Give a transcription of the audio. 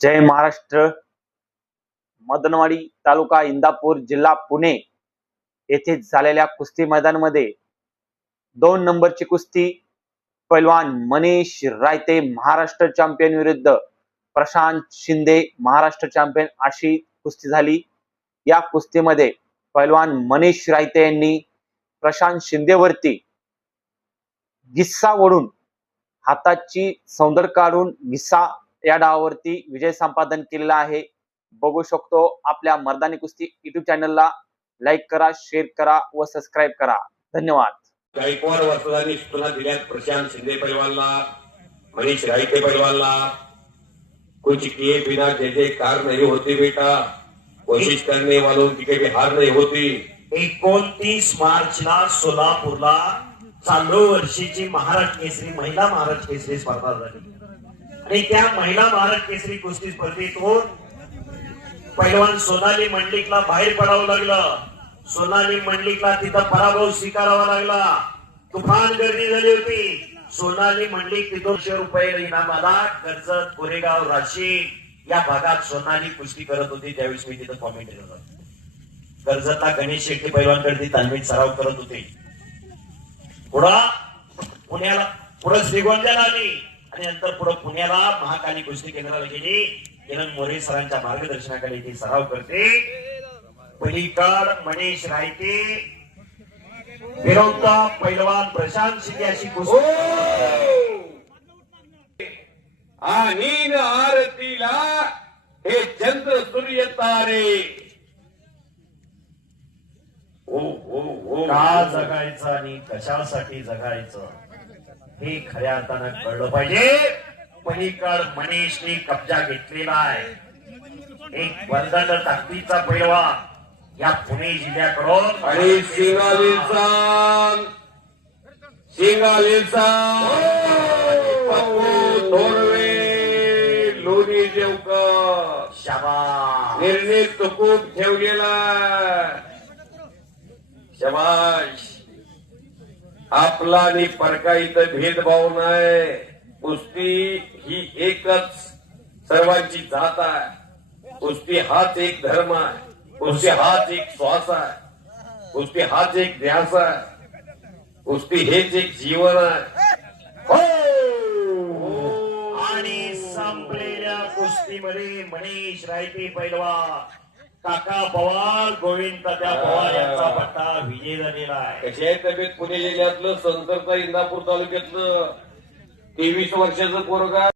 जय महाराष्ट्र. मदनवाडी तालुका इंदापूर जिल्हा पुणे येथे झालेल्या कुस्ती मैदानामध्ये 2 नंबरची कुस्ती पैलवान मनीष रायते महाराष्ट्र चॅम्पियन विरुद्ध प्रशांत शिंदे महाराष्ट्र चॅम्पियन अशी कुस्ती झाली. या कुस्तीमध्ये पैलवान मनीष रायते यांनी प्रशांत शिंदेवरती गिस्सा ओढून हाताची सौंदर्य काढून गिस्सा या डावावरती विजय संपादन केलेला आहे. बघू शकतो. आपल्या मर्दानी कुस्ती युट्यूब चॅनलला लाईक करा, शेअर करा व सबस्क्राईब करा. धन्यवाद. गायकवाड वरदानी सूचना दिल्यात प्रशांत शिंदे पैलवानला, मनीष रायते पैलवानला. कुछ किए बिना जैसे कार नहीं होती बेटा, कोशिश करने वालों की कभी हार नहीं होती. 29 मार्चला सोलापूरला चालू वर्षीची महाराष्ट्र केसरी महिला महाराष्ट्र केसरी स्पर्धा झाली आणि त्या महिला महाराष्ट्र केसरी कुस्ती स्पर्धेतून पैलवान सोनाली मंडलिकला बाहेर पडावं लागलं. सोनाली मंडलिकला तिथं पराभव स्वीकारावा लागला. तुफान गर्दी झाली होती. सोनाली मंडलिक तिथून ₹200 इनामाला कर्जत, कोरेगाव, राशी या भागात सोनाली कुस्ती करत होती. त्यावेळेस मी तिथं कॉमेंट करत होतो. कर्जतला गणेश शेट्टी पैलवानकडे तालमीत सराव करत होते. पुण्याला पुढे श्रीगोंद्याला आली आणि नंतर पुढे पुण्याला महाकाली कुस्ती केंद्राला गेली. किरण मोरे सरांच्या मार्गदर्शनाखाली ती सराव करते. पलीकड मनीष रायते विरोध पैलवान प्रशांत शिंदे अशी कुस्ती. आणि आरतीला हे चंद्र सूर्य तारे. का जगायचं आणि कशासाठी जगायचं हे खऱ्या अर्थानं कळलं पाहिजे. पलीकड मनीषने कब्जा घेतलेला आहे. एक वर्दट ताकदीचा पैलवान या पुणे जिल्ह्याकडून आणि शिंगालीचा थोरवे लोणी देवकर शाबास. निर्णय चुकून ठेवलेला. शबाश. आपला आणि परका इथं भेदभाव नाही. कुस्ती ही एकच सर्वांची जात आहे. कुस्ती हाच एक धर्म आहे. कुस्ती हाच एक श्वास आहे. कुस्ती हाच एक ध्यास आहे. कुस्ती हेच एक जीवन आहे. आणि संपलेल्या कुस्तीमध्ये मनीष रायते पैलवान, काका पवार, गोविंद तात्या पवार यांचा पट्टा विजय झालेला आहे. कशी आहे तब्येत? पुणे जिल्ह्यातलं संसर्ग इंदापूर तालुक्यातलं 23 वर्षाचं पोरगा